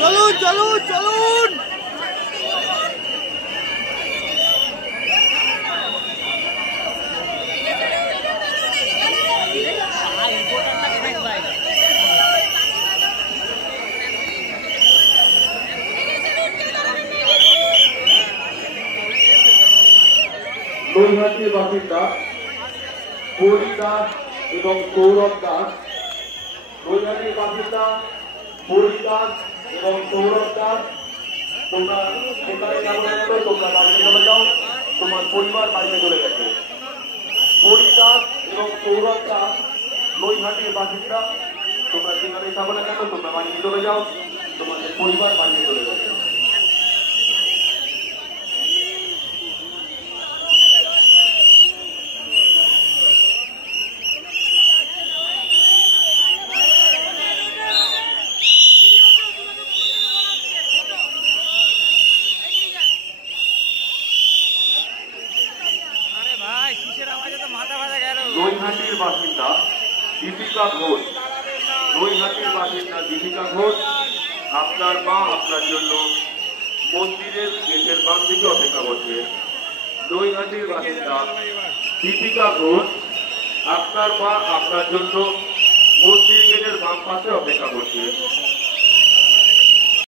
চলুন চলুন চলুন। নৈহাটির বাসিন্দা পরি দাস এবং সৌরভ দাস। নৈহাটির বাসিন্দা পরি দাস এবং সৌরভ দাস, তোমরা সেখানে কেমন আছো? তোমরা বাড়িতে চলে যাও, তোমার পরিবার বাড়িতে চলে গেছে। পরি দাস এবং সৌরভ দাস নৈহাটির বাসিন্দা, তোমরা সেখানে যাবো না কেন? তোমরা বাড়িতে চলে যাও, তোমাদের পরিবার বাড়িতে চলে গেছে। নৈহাটির বাসিন্দা দীপিকা ঘোষ। নৈহাটির বাসিন্দা দীপিকা ঘোষ, আপনার মা আপনার জন্য মন্দিরের গেটের বাম দিকে অপেক্ষা করছে। নৈহাটির বাসিন্দা দীপিকা ঘোষ, আপনার মা আপনার জন্য মন্দির গেটের বাম পাশে অপেক্ষা করছে।